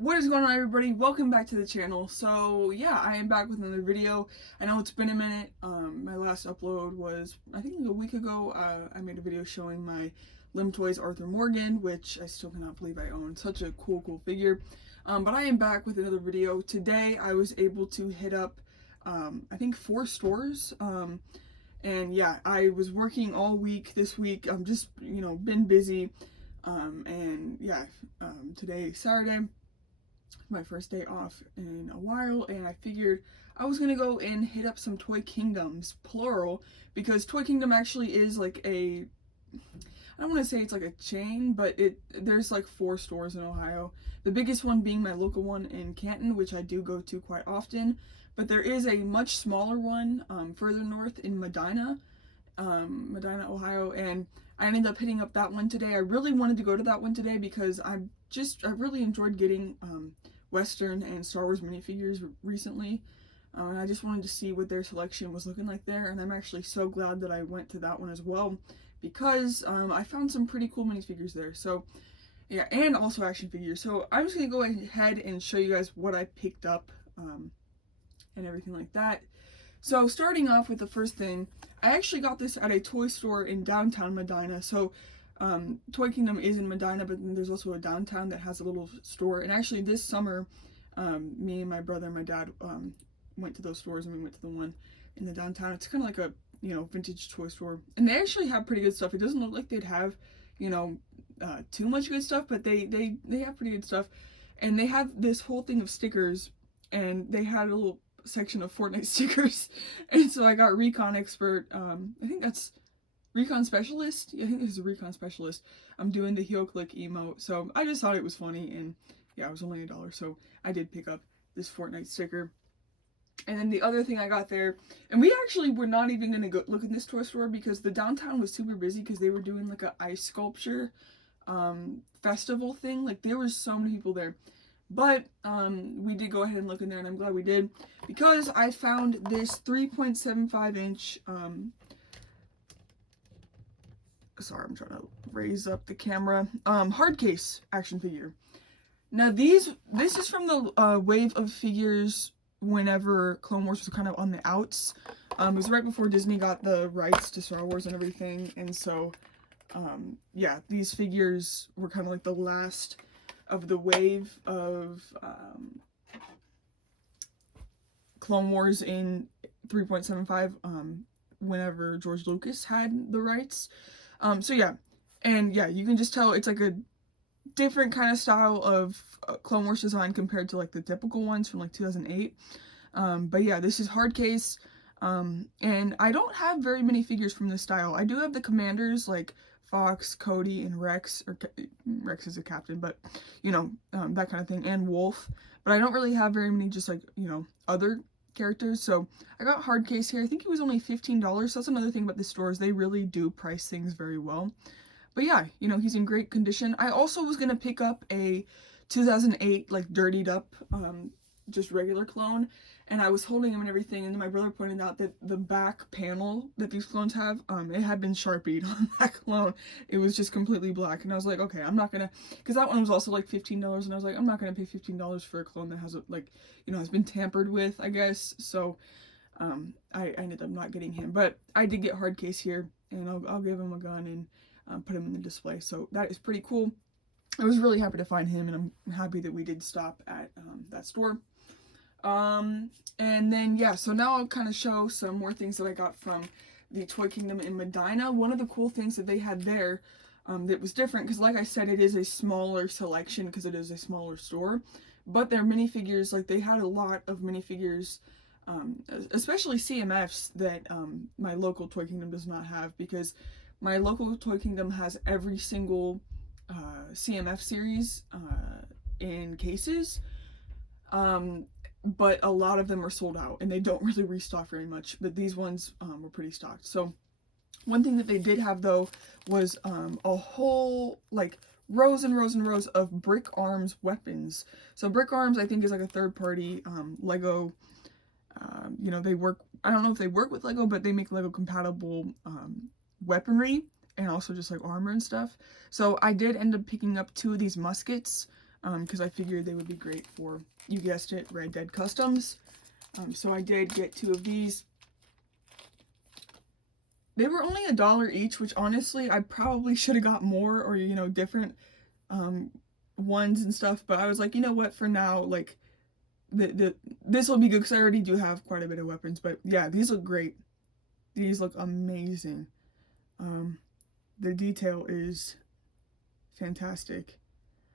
What is going on, everybody? Welcome back to the channel. So yeah, I am back with another video. I know it's been a minute. My last upload was I think a week ago. I made a video showing my Lim Toys Arthur Morgan, which I still cannot believe I own. Such a cool figure. But I am back with another video. Today I was able to hit up I think 4 stores. And yeah, I was working all week this week. I'm just been busy. And yeah, today Saturday, my first day off in a while, and I figured I was gonna go and hit up some Toy Kingdoms, plural, because Toy Kingdom actually is like I don't want to say it's like a chain, but there's like 4 stores in Ohio. The biggest one being my local one in Canton, which I do go to quite often, but there is a much smaller one further north in Medina, Ohio, and I ended up hitting up that one today. I really wanted to go to that one today because I really enjoyed getting Western and Star Wars minifigures recently. And I just wanted to see what their selection was looking like there, and I'm actually so glad that I went to that one as well because I found some pretty cool minifigures there. So yeah, and also action figures. So I'm just gonna go ahead and show you guys what I picked up and everything like that. So starting off with the first thing, I actually got this at a toy store in downtown Medina. So Toy Kingdom is in Medina, but then there's also a downtown that has a little store. And actually this summer, me and my brother and my dad went to those stores, and we went to the one in the downtown. It's kind of like a, vintage toy store. And they actually have pretty good stuff. It doesn't look like they'd have, too much good stuff, but they have pretty good stuff. And they have this whole thing of stickers, and they had a little section of Fortnite stickers. And so I got Recon Expert. I think that's Recon Specialist. Yeah, I think this is a Recon Specialist. I'm doing the heel click emote, so I just thought it was funny, and yeah, it was only $1, so I did pick up this Fortnite sticker. And then the other thing I got there, and we actually were not even gonna go look in this toy store because the downtown was super busy because they were doing like a ice sculpture festival thing. Like there was so many people there. But we did go ahead and look in there, and I'm glad we did because I found this 3.75 inch sorry, I'm trying to raise up the camera. Hard case action figure. Now this is from the wave of figures whenever Clone Wars was kind of on the outs. It was right before Disney got the rights to Star Wars and everything, and so yeah, these figures were kind of like the last of the wave of Clone Wars in 3.75 whenever George Lucas had the rights. So yeah, and yeah, you can just tell it's like a different kind of style of Clone Wars design compared to like the typical ones from like 2008. But yeah, this is hard case, and I don't have very many figures from this style. I do have the commanders like Fox, Cody, and Rex, or Rex is a captain, but that kind of thing, and Wolf. But I don't really have very many just like, other characters. So I got hard case here. I think it was only $15. So that's another thing about the stores. They really do price things very well. But yeah, he's in great condition. I also was going to pick up a 2008 like dirtied up just regular clone, and I was holding him and everything, and then my brother pointed out that the back panel that these clones have, it had been Sharpied on that clone. It was just completely black, and I was like, okay, I'm not gonna, because that one was also like $15, and I was like, I'm not gonna pay $15 for a clone that has like, has been tampered with, I guess. So I ended up not getting him, but I did get hard case here, and I'll give him a gun and put him in the display. So that is pretty cool. I was really happy to find him, and I'm happy that we did stop at that store. And then yeah, so now I'll kind of show some more things that I got from the Toy Kingdom in Medina. One of the cool things that they had there that was different, because like I said, it is a smaller selection because it is a smaller store, but their minifigures, like they had a lot of minifigures, especially CMFs that my local Toy Kingdom does not have, because my local Toy Kingdom has every single CMF series in cases, but a lot of them are sold out and they don't really restock very much, but these ones were pretty stocked. So one thing that they did have though was a whole like rows and rows and rows of Brick Arms weapons. So Brick Arms, I think, is like a third-party Lego. They work, I don't know if they work with Lego, but they make Lego compatible weaponry and also just like armor and stuff. So I did end up picking up 2 of these muskets. because I figured they would be great for, you guessed it, Red Dead Customs. So I did get 2 of these. They were only $1 each, which honestly I probably should have got more, or you know, different ones and stuff, but I was like, you know what, for now, like this will be good because I already do have quite a bit of weapons. But yeah, these look great. These look amazing. The detail is fantastic.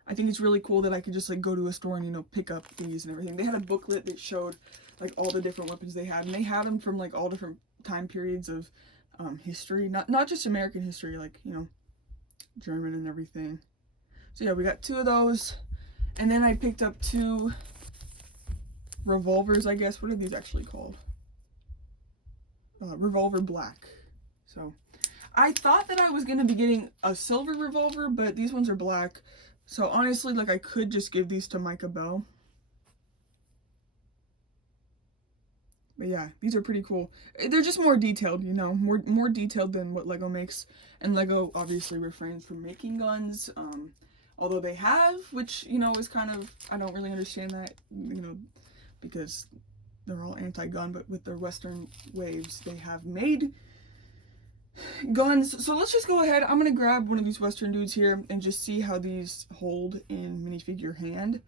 I think it's really cool that I could just like go to a store and, you know, pick up these and everything. They had a booklet that showed like all the different weapons they had, and they had them from like all different time periods of history, not just American history, like, you know, German and everything. So yeah, we got 2 of those, and then I picked up 2 revolvers, I guess. What are these actually called? Revolver Black. So I thought that I was gonna be getting a silver revolver, but these ones are black. So honestly, like, I could just give these to Micah Bell. But yeah, these are pretty cool. They're just more detailed, you know, more detailed than what Lego makes. And Lego obviously refrains from making guns, although they have, which, you know, is kind of, I don't really understand that, you know, because they're all anti-gun, but with their Western waves, they have made guns. So let's just go ahead. I'm going to grab one of these Western dudes here and just see how these hold in minifigure hand.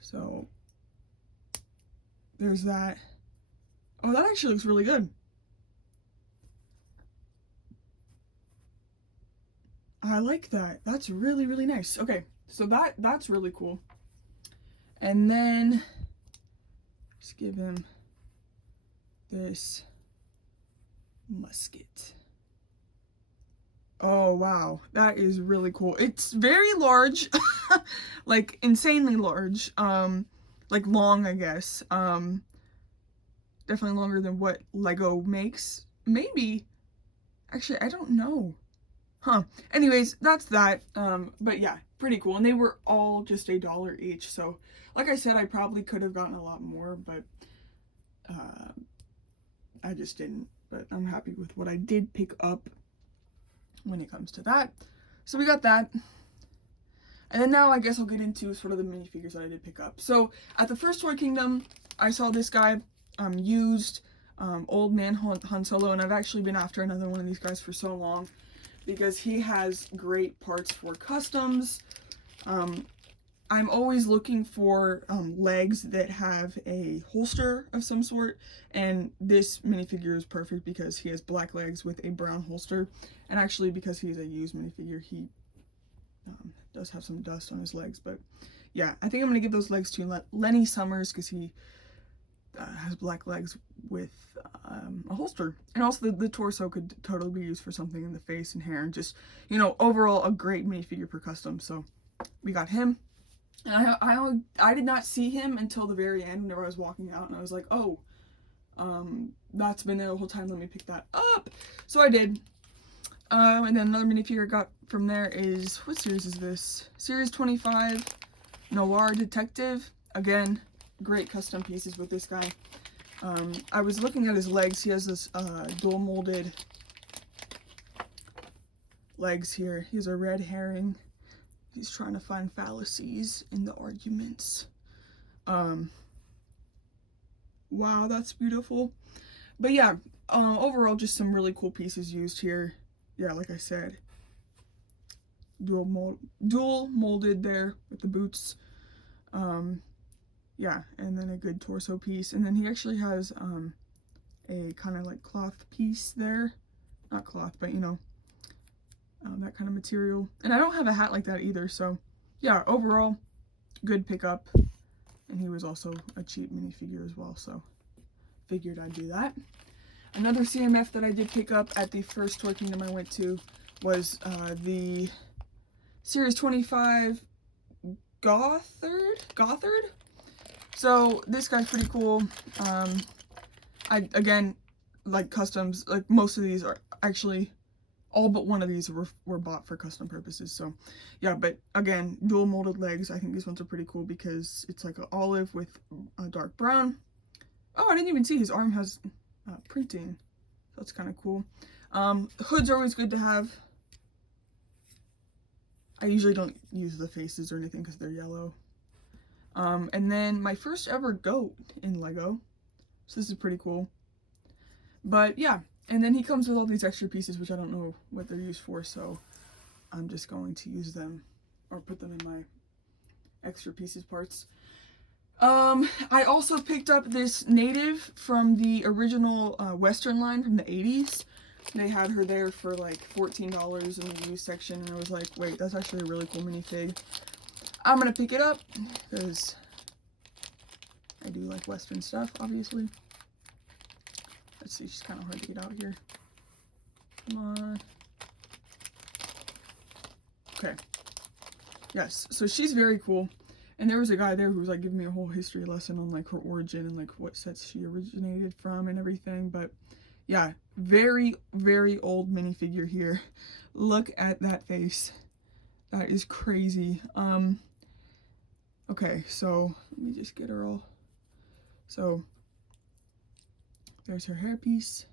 So there's that. Oh, that actually looks really good. I like that. That's really, really nice. Okay, so that's really cool. And then just give him this musket. Oh, wow. That is really cool. It's very large. Like, insanely large. Like, long, I guess. Definitely longer than what Lego makes. Maybe. Actually, I don't know. Huh. Anyways, that's that. But yeah, pretty cool. And they were all just $1 each. So, like I said, I probably could have gotten a lot more, but I just didn't. But I'm happy with what I did pick up when it comes to that. So we got that. And then now I guess I'll get into sort of the minifigures that I did pick up. So at the first Toy Kingdom, I saw this guy used Old Man Han Solo, and I've actually been after another one of these guys for so long because he has great parts for customs. I'm always looking for legs that have a holster of some sort, and this minifigure is perfect because he has black legs with a brown holster, and actually because he's a used minifigure, he does have some dust on his legs. But yeah, I think I'm gonna give those legs to Lenny Summers because he has black legs with a holster. And also the torso could totally be used for something in the face and hair, and just, you know, overall a great minifigure for custom. So we got him. And I did not see him until the very end whenever I was walking out, and I was like, oh, that's been there the whole time, let me pick that up. So I did. And then another minifigure I got from there is, what series is this? Series 25, Noir Detective. Again, great custom pieces with this guy. I was looking at his legs. He has this dual molded legs here. He's a red herring. He's trying to find fallacies in the arguments. Wow, that's beautiful. But yeah, overall just some really cool pieces used here. Yeah, like I said, dual molded there with the boots. Yeah, and then a good torso piece, and then he actually has a kind of like cloth piece there, not cloth, but you know, that kind of material. And I don't have a hat like that either, so yeah, overall good pickup. And he was also a cheap minifigure as well, so figured I'd do that. Another CMF that I did pick up at the first Toy Kingdom I went to was the Series 25 Gothard. So this guy's pretty cool. I again, like customs, like most of these are actually, all but one of these were bought for custom purposes. So yeah, but again, dual molded legs. I think these ones are pretty cool because it's like an olive with a dark brown. Oh, I didn't even see his arm has printing. So that's kind of cool. Hoods are always good to have. I usually don't use the faces or anything because they're yellow. And then my first ever goat in Lego. So this is pretty cool. But yeah, and then he comes with all these extra pieces, which I don't know what they're used for, so I'm just going to use them or put them in my extra pieces parts. I also picked up this native from the original Western line from the 80s. They had her there for like $14 in the used section, and I was like, wait, that's actually a really cool minifig. I'm gonna pick it up because I do like Western stuff, obviously. Let's see, she's kind of hard to get out here. Come on. Okay. Yes, so she's very cool. And there was a guy there who was like giving me a whole history lesson on like her origin and like what sets she originated from and everything. But yeah, very, very old minifigure here. Look at that face. That is crazy. Okay, so let me just get her all. So there's her hairpiece.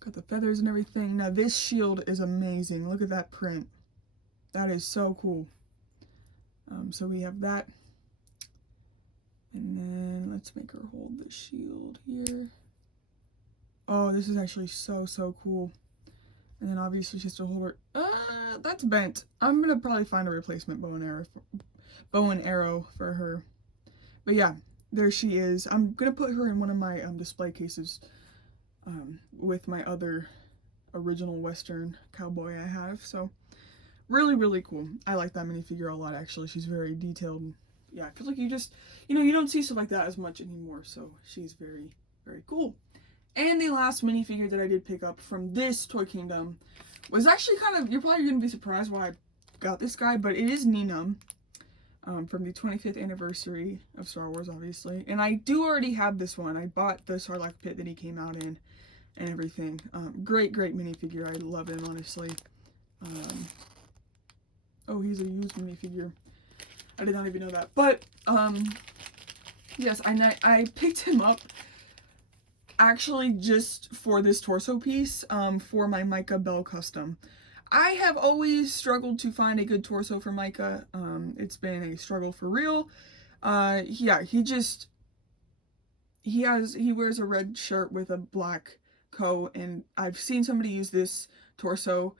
Got the feathers and everything. Now this shield is amazing. Look at that print. That is so cool. So we have that. And then let's make her hold the shield here. Oh, this is actually so, so cool. And then obviously she has to hold her. That's bent. I'm gonna probably find a replacement bow and arrow for her. But yeah, there she is. I'm gonna put her in one of my display cases with my other original Western cowboy I have. So really, really cool. I like that minifigure a lot, actually. She's very detailed. Yeah, I feel like you just, you don't see stuff like that as much anymore. So she's very, very cool. And the last minifigure that I did pick up from this Toy Kingdom was actually kind of, you're probably going to be surprised why I got this guy, but it is Neenum from the 25th anniversary of Star Wars, obviously. And I do already have this one. I bought the Sarlacc pit that he came out in and everything. Great, great minifigure. I love him, honestly. Oh, he's a used minifigure. I did not even know that. But, yes, I picked him up actually just for this torso piece, for my Micah Bell custom. I have always struggled to find a good torso for Micah. It's been a struggle for real. Yeah, he wears a red shirt with a black coat, and I've seen somebody use this torso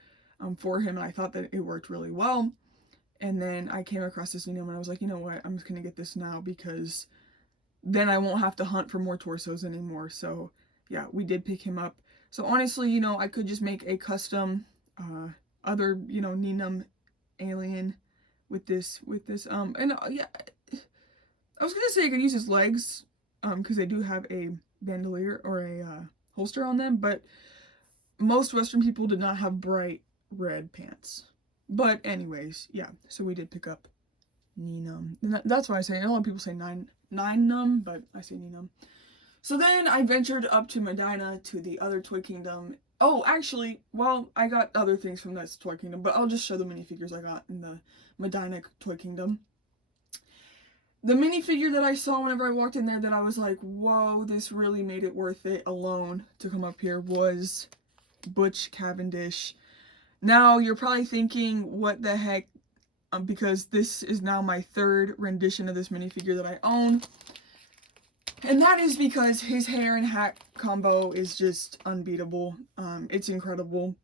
for him, and I thought that it worked really well. And then I came across this Neenum and I was like, you know what, I'm just gonna get this now because then I won't have to hunt for more torsos anymore. So yeah, we did pick him up. So honestly, I could just make a custom other, Neenum alien with this and yeah, I was gonna say I could use his legs because they do have a bandolier or a holster on them, but most Western people did not have bright red pants. But anyways, yeah, so we did pick up Neenum. And that's why I say, a lot of people say Nine-Num, but I say Neenum. So then I ventured up to Medina to the other Toy Kingdom. Oh, actually, well, I got other things from this Toy Kingdom, but I'll just show the minifigures I got in the Medina Toy Kingdom. The minifigure that I saw whenever I walked in there that I was like, whoa, this really made it worth it alone to come up here was Butch Cavendish. Now, you're probably thinking, what the heck, because this is now my third rendition of this minifigure that I own. And that is because his hair and hat combo is just unbeatable. It's incredible.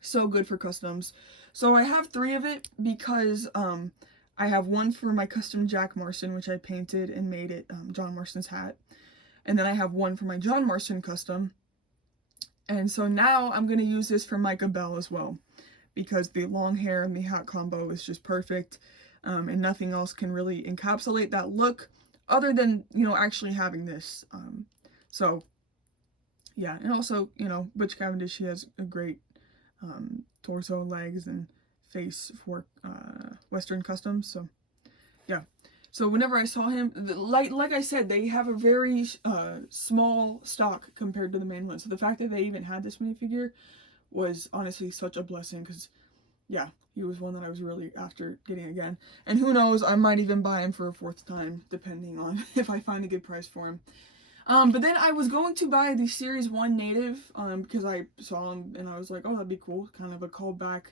So good for customs. So I have 3 of it because I have one for my custom Jack Marston, which I painted and made it John Marston's hat. And then I have one for my John Marston custom. And so now I'm going to use this for Micah Bell as well, because the long hair and the hat combo is just perfect, and nothing else can really encapsulate that look other than, actually having this. So, yeah, and also, Butch Cavendish, he has a great torso, legs, and face for Western customs, so, yeah. So whenever I saw him, like I said, they have a very small stock compared to the main one. So the fact that they even had this minifigure was honestly such a blessing because, yeah, he was one that I was really after getting again. And who knows, I might even buy him for a 4th time, depending on if I find a good price for him. But then I was going to buy the Series 1 Native because I saw him and I was like, oh, that'd be cool. Kind of a callback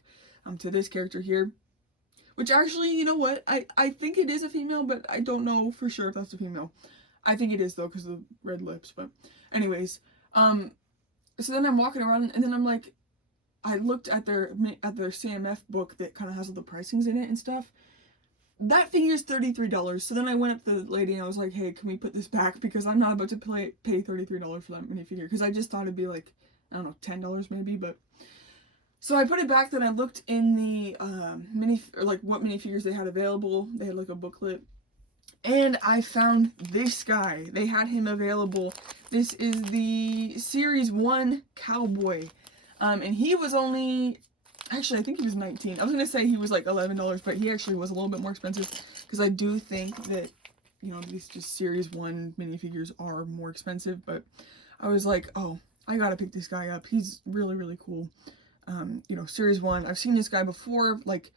to this character here. Which actually, you know what? I think it is a female, but I don't know for sure if that's a female. I think it is though, because of the red lips. But anyways, so then I'm walking around, and then I'm like, I looked at their CMF book that kind of has all the pricings in it and stuff. That figure's $33. So then I went up to the lady and I was like, hey, can we put this back? Because I'm not about to pay $33 for that minifigure. Because I just thought it'd be like, I don't know, $10 maybe, but... So I put it back, then I looked in the what minifigures they had available. They had like a booklet. And I found this guy. They had him available. This is the Series 1 Cowboy. And he was only... Actually, I think he was $19. I was going to say he was like $11, but he actually was a little bit more expensive. Because I do think that, you know, these just Series 1 minifigures are more expensive. But I was like, oh, I gotta pick this guy up. He's really, really cool. You know, Series 1, I've seen this guy before, like,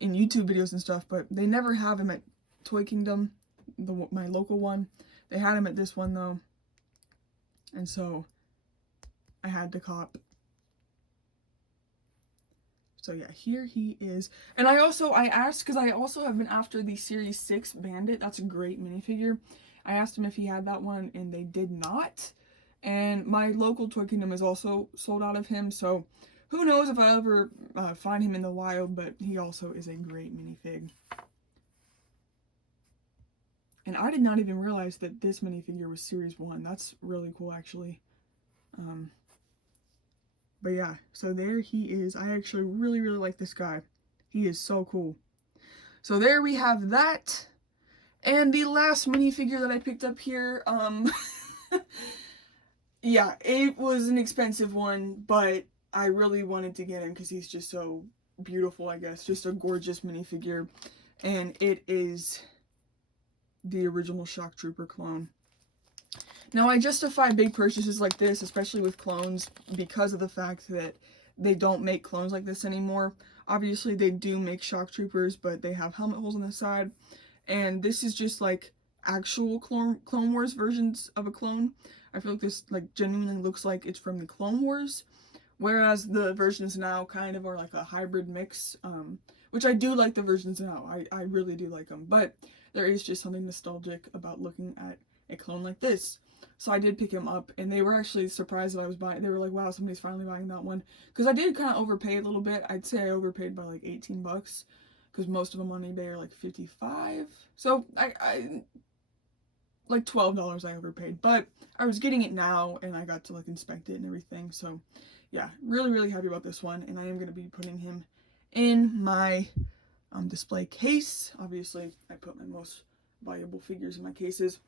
in YouTube videos and stuff, but they never have him at Toy Kingdom, my local one. They had him at this one, though, and so I had to cop. So yeah, here he is. And I asked, because I also have been after the Series 6 Bandit. That's a great minifigure. I asked him if he had that one, and they did not. And my local Toy Kingdom is also sold out of him, so who knows if I ever find him in the wild, but he also is a great minifig. And I did not even realize that this minifigure was Series 1. That's really cool, actually. But yeah, so there he is. I actually really, really like this guy. He is so cool. So there we have that. And the last minifigure that I picked up here, yeah, it was an expensive one, but I really wanted to get him because he's just so beautiful, I guess. Just a gorgeous minifigure. And it is the original Shock Trooper clone. Now, I justify big purchases like this, especially with clones, because of the fact that they don't make clones like this anymore. Obviously, they do make Shock Troopers, but they have helmet holes on the side. And this is just like actual Clone Wars versions of a clone. I feel like this like genuinely looks like it's from the Clone Wars, whereas the versions now kind of are like a hybrid mix, which I do like the versions now. I really do like them, but there is just something nostalgic about looking at a clone like this. So I did pick him up, and they were actually surprised that I was buying. They were like, wow, somebody's finally buying that one. Because I did kind of overpay a little bit. I'd say I overpaid by like 18 bucks. Because most of them on eBay are like 55. So I like $12 I overpaid. But I was getting it now, and I got to like inspect it and everything. So yeah, really, really happy about this one. And I am going to be putting him in my display case. Obviously, I put my most valuable figures in my cases.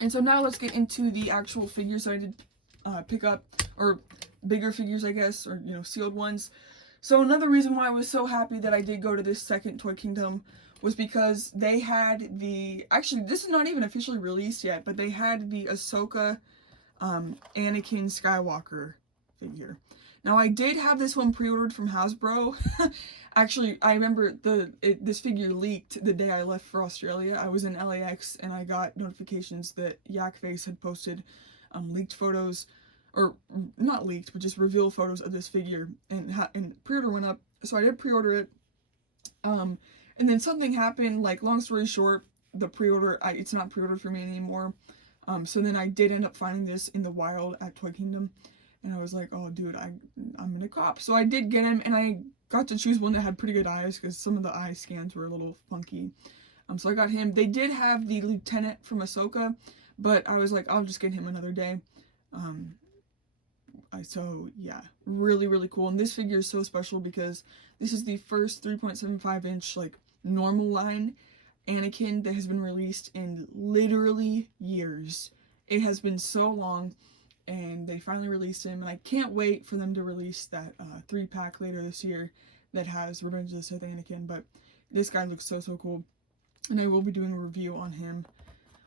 And so now let's get into the actual figures that I did pick up, or bigger figures, I guess, or, you know, sealed ones. So another reason why I was so happy that I did go to this second Toy Kingdom was because they had the, actually, this is not even officially released yet, but they had the Ahsoka Anakin Skywalker figure. Now, I did have this one pre-ordered from Hasbro. Actually, I remember this figure leaked the day I left for Australia. I was in LAX, and I got notifications that Yakface had posted leaked photos, or not leaked, but just reveal photos of this figure, and pre-order went up. So I did pre-order it, and then something happened. Like, long story short, the pre-order, it's not pre-ordered for me anymore. So then I did end up finding this in the wild at Toy Kingdom. And I was like, oh, dude, I'm gonna cop. So I did get him, and I got to choose one that had pretty good eyes, because some of the eye scans were a little funky. So I got him. They did have the Lieutenant from Ahsoka, but I was like, I'll just get him another day. So, yeah, really, really cool. And this figure is so special because this is the first 3.75-inch, like, normal line Anakin that has been released in literally years. It has been so long. And they finally released him, and I can't wait for them to release that 3-pack later this year that has Revenge of the Sith Anakin. But this guy looks so, so cool, and I will be doing a review on him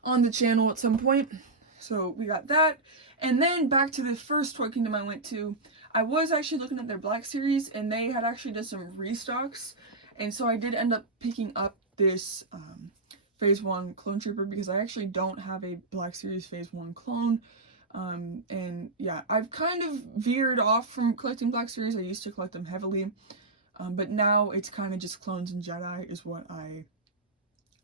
on the channel at some point. So we got that, and then back to the first Toy Kingdom I went to. I was actually looking at their Black Series, and they had actually done some restocks, and so I did end up picking up this Phase 1 Clone Trooper, because I actually don't have a Black Series Phase 1 clone. And yeah, I've kind of veered off from collecting Black Series. I used to collect them heavily, But now it's kind of just clones and Jedi is what I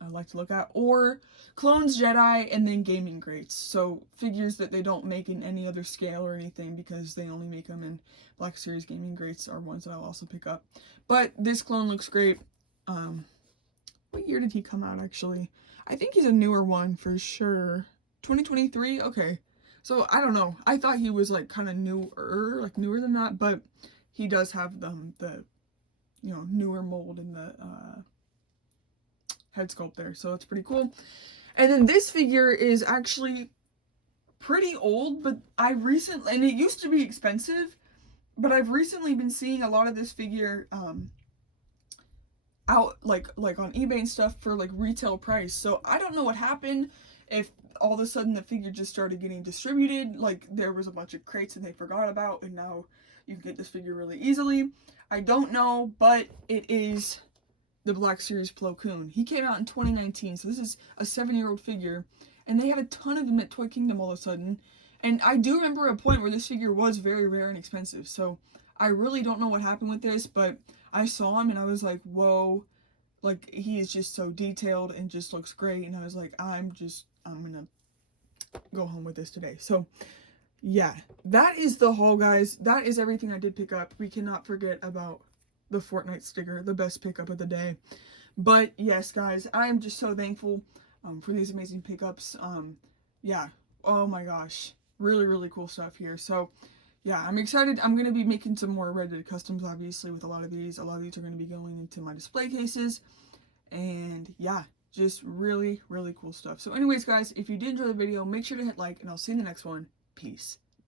like to look at, or clones, Jedi, and then gaming greats. So figures that they don't make in any other scale or anything because they only make them in Black Series gaming greats are ones that I'll also pick up. But this clone looks great. What year did he come out actually? I think he's a newer one for sure. 2023? Okay. So I don't know. I thought he was like kind of newer than that, but he does have the newer mold in the head sculpt there, so it's pretty cool. And then this figure is actually pretty old, but and it used to be expensive, but I've recently been seeing a lot of this figure out like on eBay and stuff for like retail price. So I don't know what happened, if all of a sudden the figure just started getting distributed, like there was a bunch of crates and they forgot about, and now you can get this figure really easily. I don't know, but it is the Black Series Plo Koon. He came out in 2019, so this is a 7-year-old figure, and they had a ton of them at Toy Kingdom all of a sudden. And I do remember a point where this figure was very rare and expensive, so I really don't know what happened with this, but I saw him and I was like, whoa, like he is just so detailed and just looks great, and I was like, I'm gonna go home with this today. So yeah, that is the haul, guys. That is everything I did pick up. We cannot forget about the Fortnite sticker, the best pickup of the day. But yes, guys, I am just so thankful for these amazing pickups. Yeah, oh my gosh, really cool stuff here. So yeah, I'm excited. I'm going to be making some more Red Dead customs, obviously, with a lot of these. A lot of these are going to be going into my display cases. And yeah, just really cool stuff. So anyways, guys, if you did enjoy the video, make sure to hit like, and I'll see you in the next one. Peace.